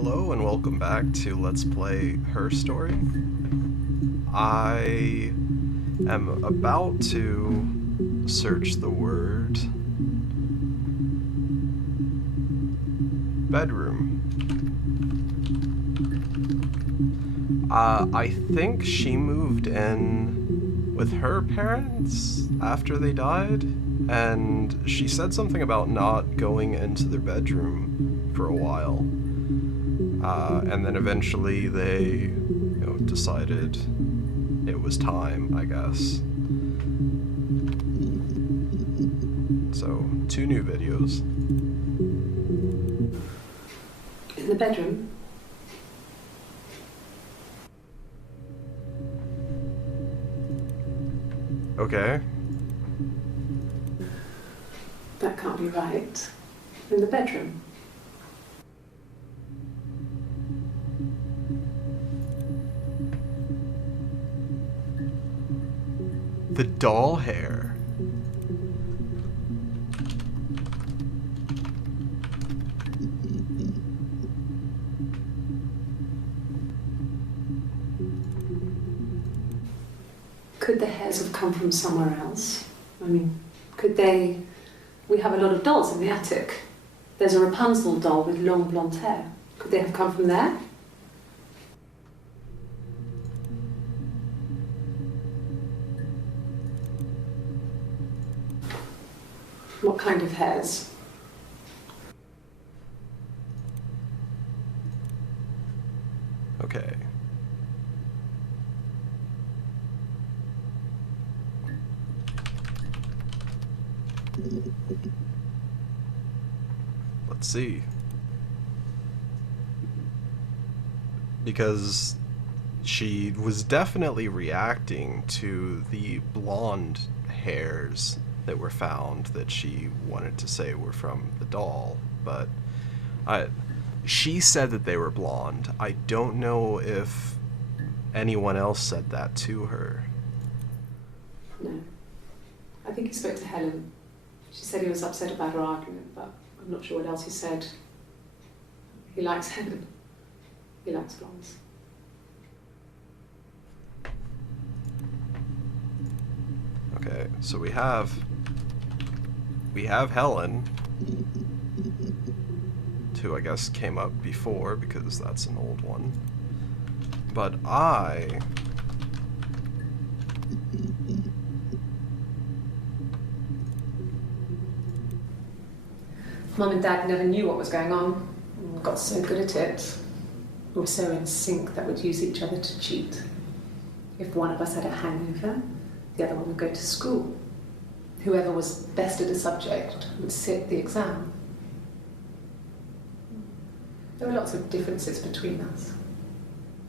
Hello and welcome back to Let's Play Her Story. I am about to search the word bedroom. I think she moved in with her parents after they died, and she said something about not going into their bedroom for a while. And then eventually they, decided it was time, I guess. So, 2 new videos. In the bedroom? Okay. That can't be right. In the bedroom? The doll hair. Could the hairs have come from somewhere else? I mean, could they... We have a lot of dolls in the attic. There's a Rapunzel doll with long blonde hair. Could they have come from there? What kind of hairs? Okay. Let's see. Because she was definitely reacting to the blonde hairs that were found that she wanted to say were from the doll, but she said that they were blonde. I don't know if anyone else said that to her. No. I think he spoke to Helen. She said he was upset about her argument, but I'm not sure what else he said. He likes Helen. He likes blondes. Okay, so we have Helen, who I guess came up before because that's an old one. But Mum and Dad never knew what was going on. We got so good at it. We were so in sync that we'd use each other to cheat. If one of us had a hangover, the other one would go to school. Whoever was best at a subject would sit the exam. There were lots of differences between us.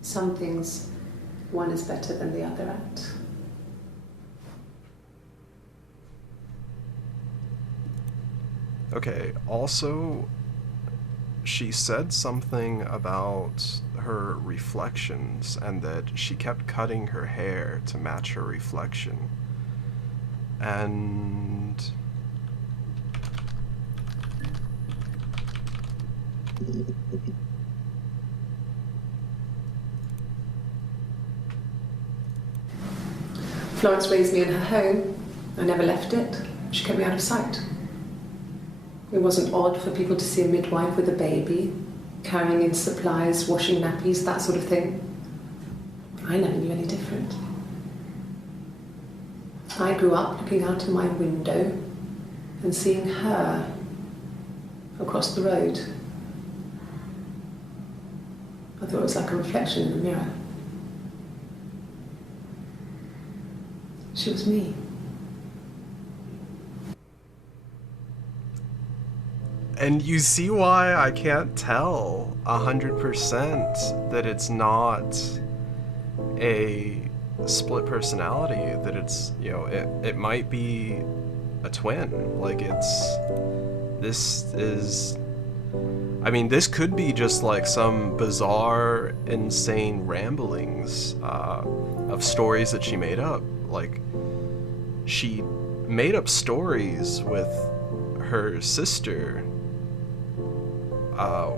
Some things one is better than the other at. okay, also she said something about her reflections and that she kept cutting her hair to match her reflection. And Florence raised me in her home. I never left it. She kept me out of sight. It wasn't odd for people to see a midwife with a baby, carrying in supplies, washing nappies, that sort of thing. I never knew any different. I grew up looking out of my window and seeing her across the road. I thought it was like a reflection in the mirror. She was me. And you see why I can't tell 100% that it's not a split personality, that it's, it might be a twin. Like, this could be just like some bizarre, insane ramblings of stories that she made up. Like, she made up stories with her sister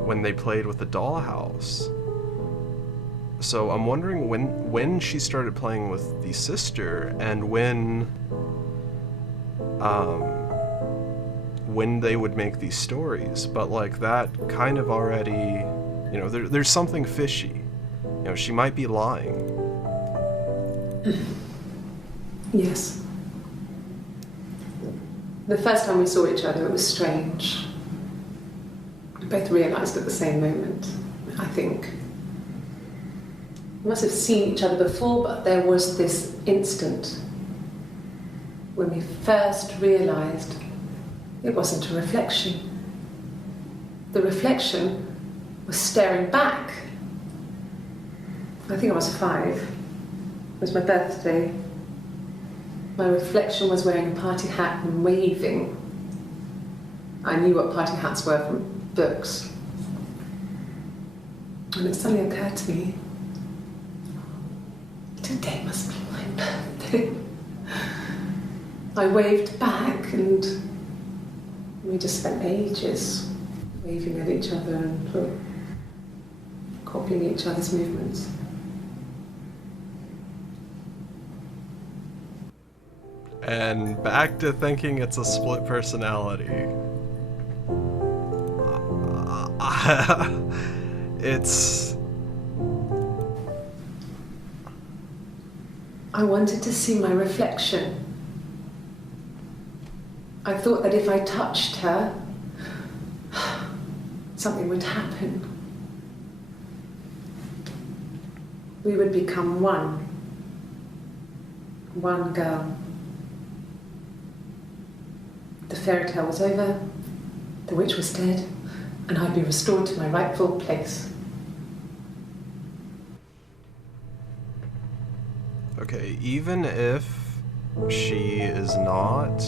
when they played with the dollhouse. So I'm wondering when she started playing with the sister, and when they would make these stories. But like that kind of already, you know, there's something fishy. You know, she might be lying. Yes. The first time we saw each other, it was strange. We both realised at the same moment, I think. We must have seen each other before, but there was this instant when we first realised it wasn't a reflection. The reflection was staring back. I think I was 5. It was my birthday. My reflection was wearing a party hat and waving. I knew what party hats were from books. And it suddenly occurred to me, today must be my birthday. I waved back, and we just spent ages waving at each other and copying each other's movements. And back to thinking it's a split personality. It's... I wanted to see my reflection. I thought that if I touched her, something would happen. We would become one. One girl. The fairy tale was over, the witch was dead, and I'd be restored to my rightful place. Okay, even if she is not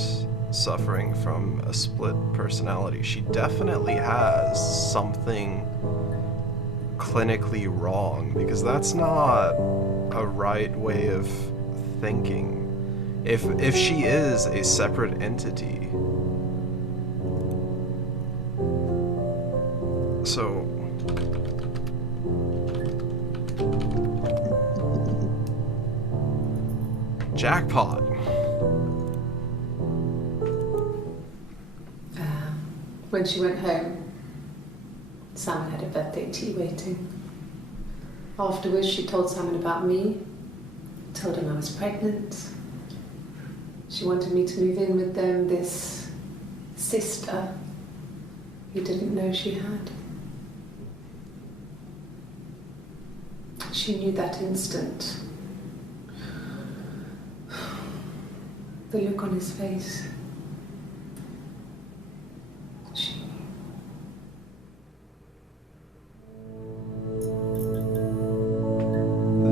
suffering from a split personality, she definitely has something clinically wrong, because that's not a right way of thinking. If she is a separate entity. So jackpot. When she went home, Simon had a birthday tea waiting. Afterwards, she told Simon about me, told him I was pregnant. She wanted me to move in with them, this sister he didn't know she had. She knew that instant. The look on his face. She knew.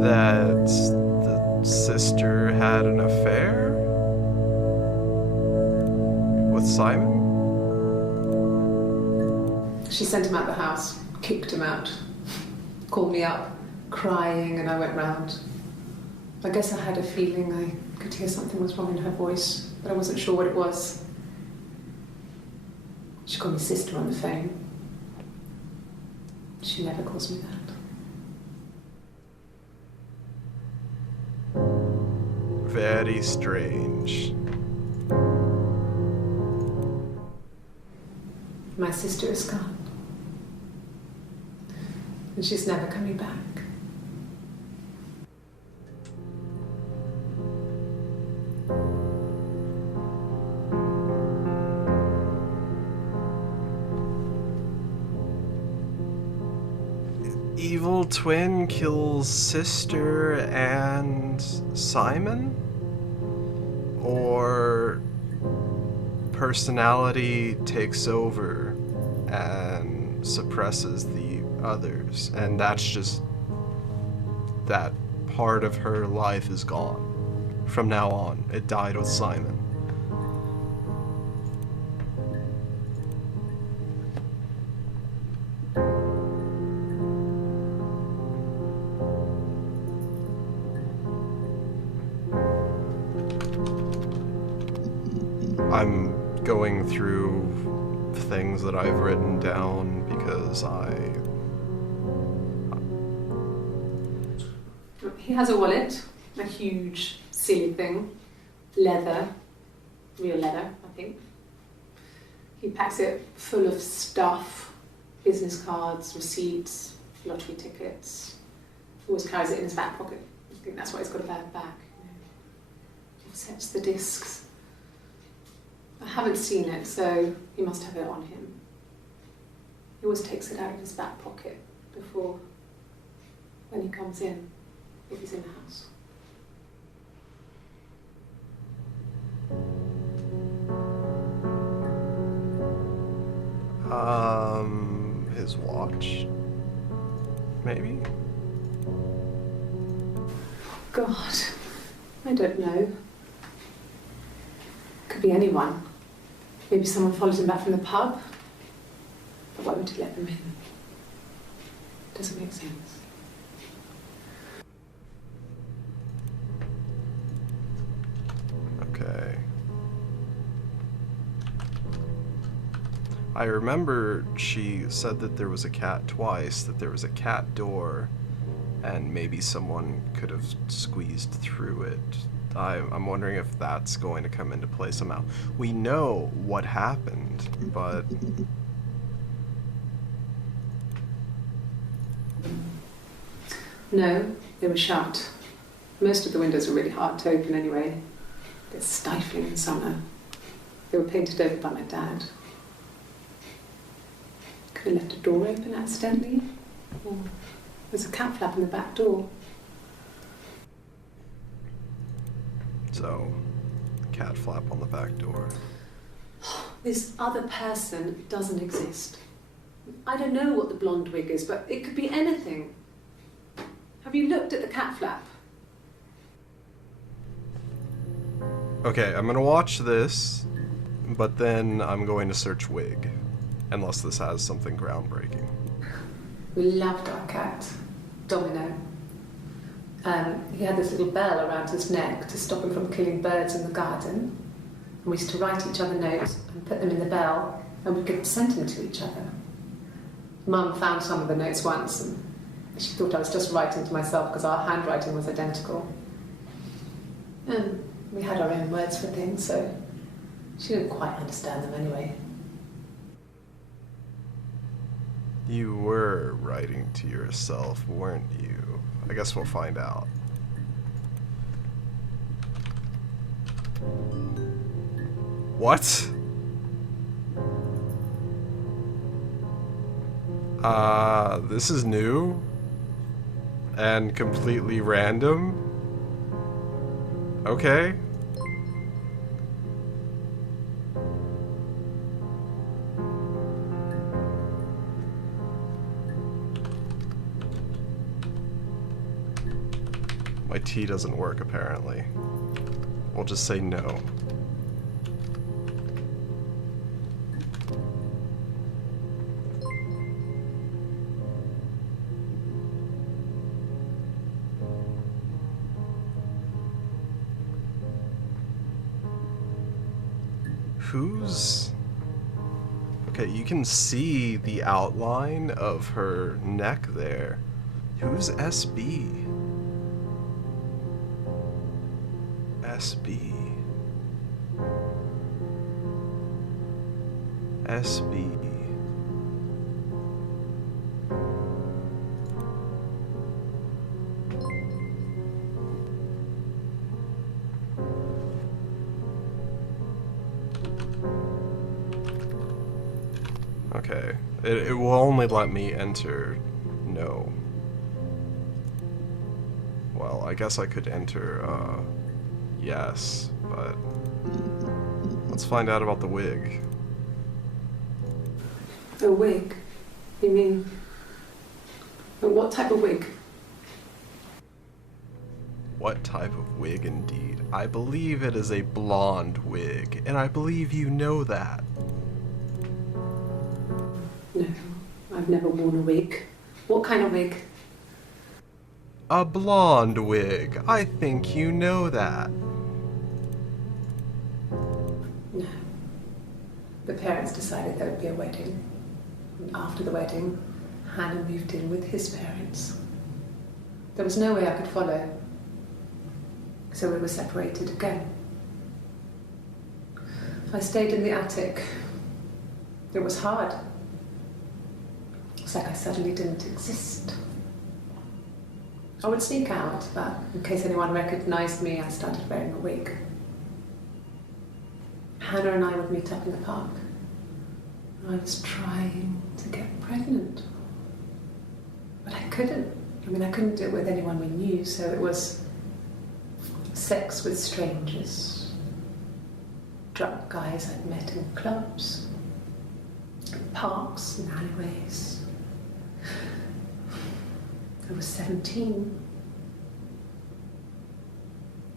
That the sister had an affair with Simon? She sent him out the house, kicked him out, called me up, crying, and I went round. I guess I had a feeling I could hear something was wrong in her voice, but I wasn't sure what it was. She called me sister on the phone. She never calls me that. Very strange. My sister is gone. And she's never coming back. Evil twin kills sister and Simon? Or personality takes over and suppresses the others, and that's just that part of her life is gone. From now on, it died with Simon. I'm going through things that I've written down because He has a wallet, a huge silly thing, leather, real leather, I think. He packs it full of stuff, business cards, receipts, lottery tickets. Always carries it in his back pocket. I think that's why he's got a bad back. Offsets the discs. I haven't seen it, so he must have it on him. He always takes it out of his back pocket before, when he comes in, if he's in the house. His watch? Maybe? God, I don't know. Could be anyone. Maybe someone followed him back from the pub. But why would he let them in? Doesn't make sense. Okay. I remember she said that there was a cat twice, that there was a cat door, and maybe someone could have squeezed through it. I'm wondering if that's going to come into play somehow. We know what happened, but... No, they were shut. Most of the windows were really hard to open anyway. They're stifling in summer. They were painted over by my dad. Could have left a door open accidentally. Or there's a cat flap in the back door. So, cat flap on the back door. This other person doesn't exist. I don't know what the blonde wig is, but it could be anything. Have you looked at the cat flap? Okay, I'm gonna watch this, but then I'm going to search wig, unless this has something groundbreaking. We loved our cat, Domino. He had this little bell around his neck to stop him from killing birds in the garden. And we used to write each other notes and put them in the bell, and we could send them to each other. Mum found some of the notes once, and she thought I was just writing to myself because our handwriting was identical. And we had our own words for things, so she didn't quite understand them anyway. You were writing to yourself, weren't you? I guess we'll find out. What? This is new and completely random. Okay. My T doesn't work, apparently. We'll just say no. Who's... Okay, you can see the outline of her neck there. Who's SB? SB. SB. Okay. It will only let me enter no. Well, I guess I could enter, yes, but let's find out about the wig. A wig? You mean... what type of wig? What type of wig, indeed? I believe it is a blonde wig, and I believe you know that. No, I've never worn a wig. What kind of wig? A blonde wig. I think you know that. No. The parents decided there would be a wedding. And after the wedding, Hannah moved in with his parents. There was no way I could follow, so we were separated again. I stayed in the attic. It was hard. It's like I suddenly didn't exist. I would sneak out, but in case anyone recognized me, I started wearing a wig. Hannah and I would meet up in the park. I was trying to get pregnant, but I couldn't. I mean, I couldn't do it with anyone we knew, so it was sex with strangers, drunk guys I'd met in clubs, parks and alleyways. I was 17.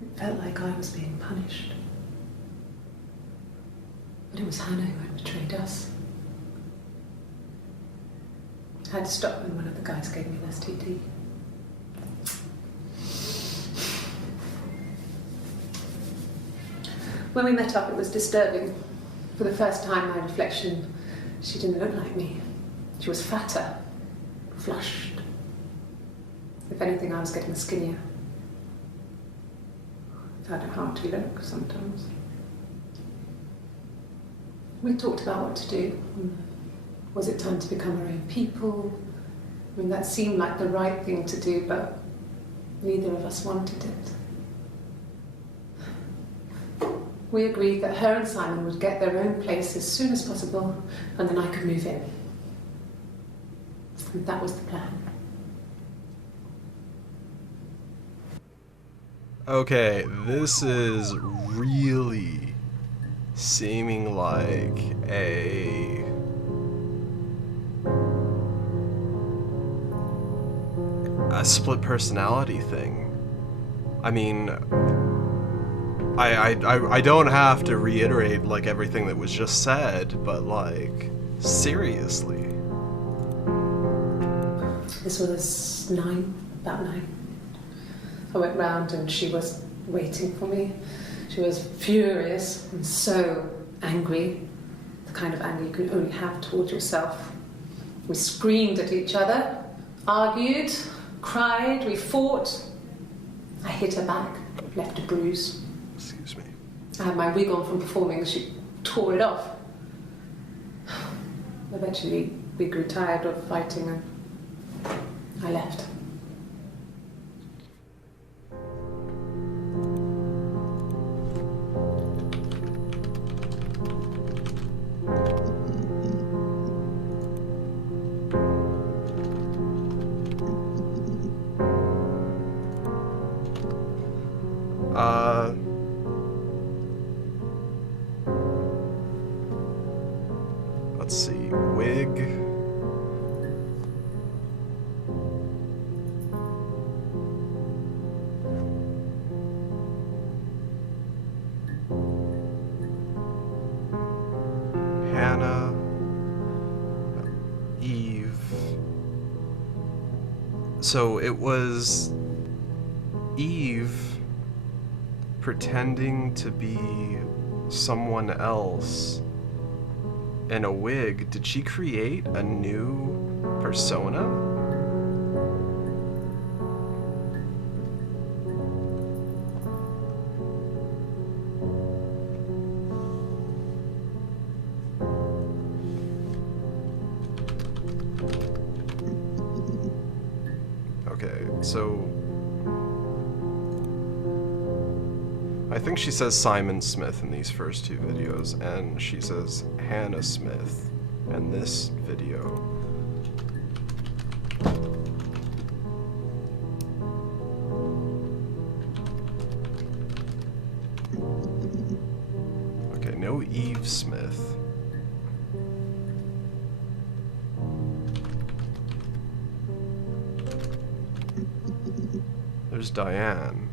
It felt like I was being punished. But it was Hannah who had betrayed us. I had to stop when one of the guys gave me an STD. When we met up, it was disturbing. For the first time, my reflection, she didn't look like me. She was fatter, flushed. If anything, I was getting skinnier. I found it hard to look sometimes. We talked about what to do. Was it time to become our own people? I mean, that seemed like the right thing to do, but neither of us wanted it. We agreed that her and Simon would get their own place as soon as possible, and then I could move in. And that was the plan. Okay, this is really seeming like a split personality thing. I mean, I don't have to reiterate like everything that was just said, but like seriously. This was about 9. I went round and she was waiting for me. She was furious and so angry, the kind of anger you can only have towards yourself. We screamed at each other, argued, cried, we fought. I hit her back, left a bruise. Excuse me. I had my wig on from performing and she tore it off. Eventually, we grew tired of fighting and I left. Let's see, wig. Hannah. Eve. So it was Eve pretending to be someone else in a wig. Did she create a new persona? Okay, so I think she says Simon Smith in these first 2 videos, and she says Hannah Smith in this video. Okay, no Eve Smith. There's Diane.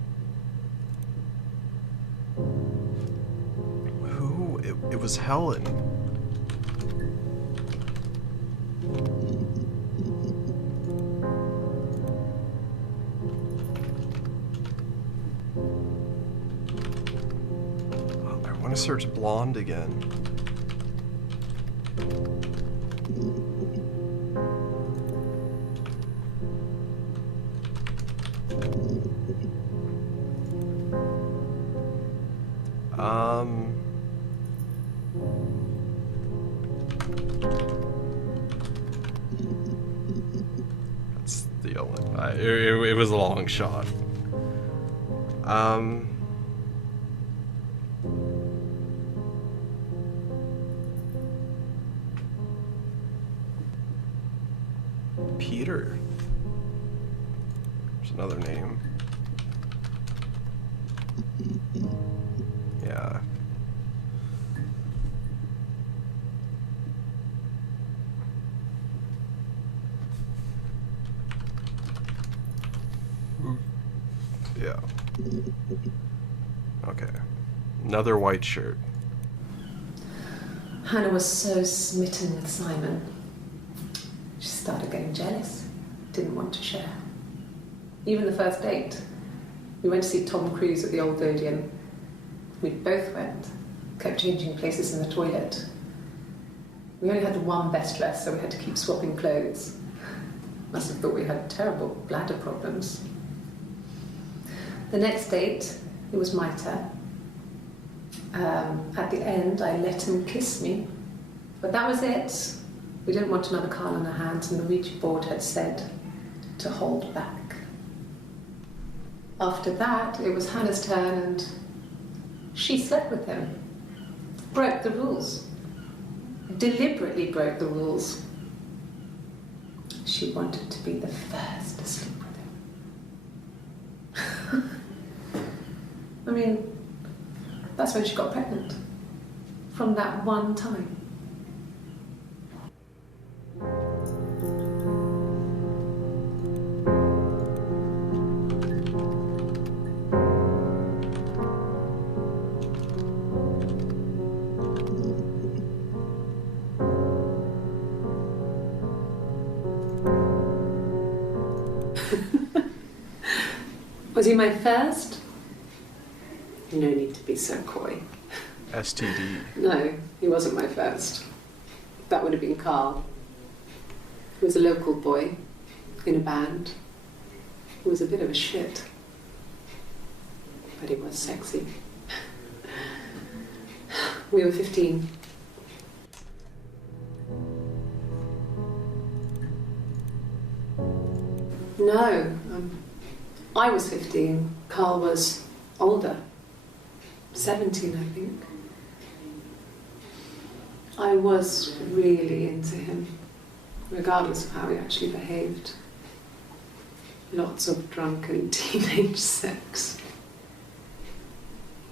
Who? It was Helen. I want to search blonde again. Dieonik. It was a long shot. Peter. There's another name. Yeah. Yeah. Okay. Another white shirt. Hannah was so smitten with Simon. She started getting jealous, didn't want to share. Even the first date, we went to see Tom Cruise at the Old Odeon. We both went, kept changing places in the toilet. We only had one best dress, so we had to keep swapping clothes. Must have thought we had terrible bladder problems. The next date, it was my turn. At the end, I let him kiss me, but that was it. We didn't want another Carl on our hands, and the Ouija board had said to hold back. After that, it was Hannah's turn, and she slept with him. Broke the rules. Deliberately broke the rules. She wanted to be the first to sleep with him. I mean, that's when she got pregnant. From that one time. Was he my first? No need to be so coy. STD. No, he wasn't my first. That would have been Carl. He was a local boy in a band. He was a bit of a shit. But he was sexy. We were 15. No, I was 15. Carl was older. 17, I think. I was really into him, regardless of how he actually behaved. Lots of drunken teenage sex.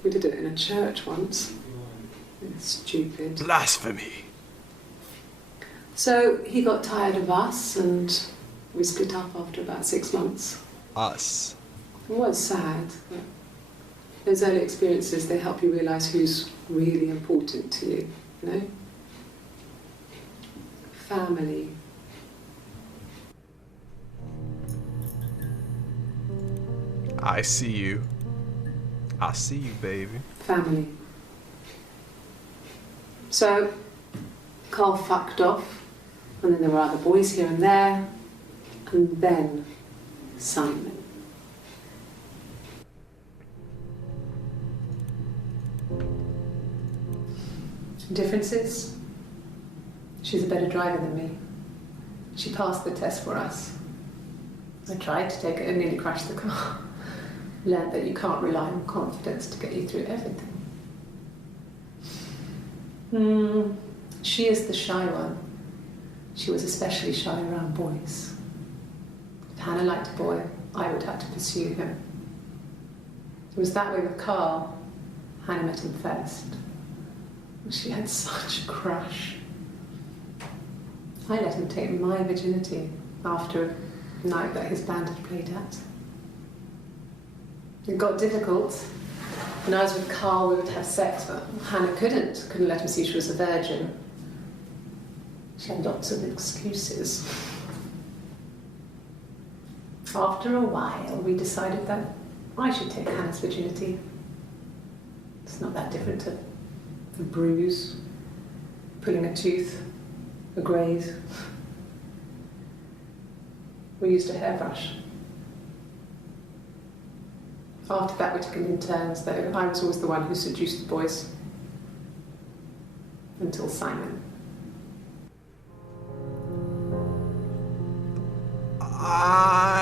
We did it in a church once. It's stupid. Blasphemy. So he got tired of us and we split up after about 6 months. Us. It was sad, but those early experiences, they help you realise who's really important to you, you know? Family. I see you. I see you, baby. Family. So, Carl fucked off, and then there were other boys here and there, and then Simon. Differences? She's a better driver than me. She passed the test for us. I tried to take it and nearly crashed the car. Learned that you can't rely on confidence to get you through everything. She is the shy one. She was especially shy around boys. If Hannah liked a boy, I would have to pursue him. It was that way with Carl. Hannah met him first. She had such a crush. I let him take my virginity after a night that his band had played at. It got difficult. When I was with Carl, we would have sex, but Hannah couldn't let him see she was a virgin. She had lots of excuses. After a while, we decided that I should take Hannah's virginity. It's not that different to a bruise, pulling a tooth, a graze. We used a hairbrush. After that, we took it in turns, though. I was always the one who seduced the boys. Until Simon. I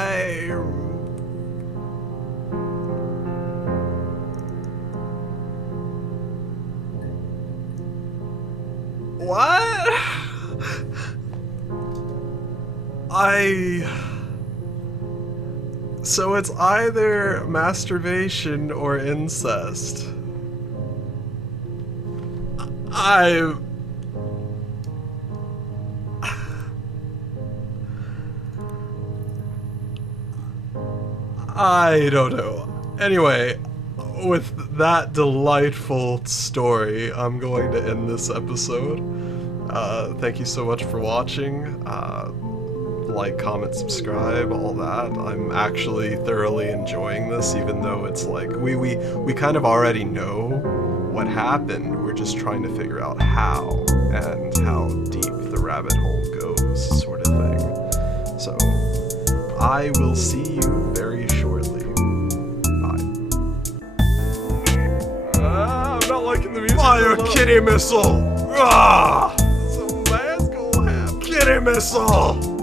So it's either masturbation or incest. I don't know. Anyway, with that delightful story, I'm going to end this episode. Thank you so much for watching. Like, comment, subscribe, all that. I'm actually thoroughly enjoying this, even though it's like we kind of already know what happened. We're just trying to figure out how and how deep the rabbit hole goes, sort of thing. So I will see you very shortly. Bye. I'm not liking the music. Fire kitty missile! Ah! Some mask will have kitty missile!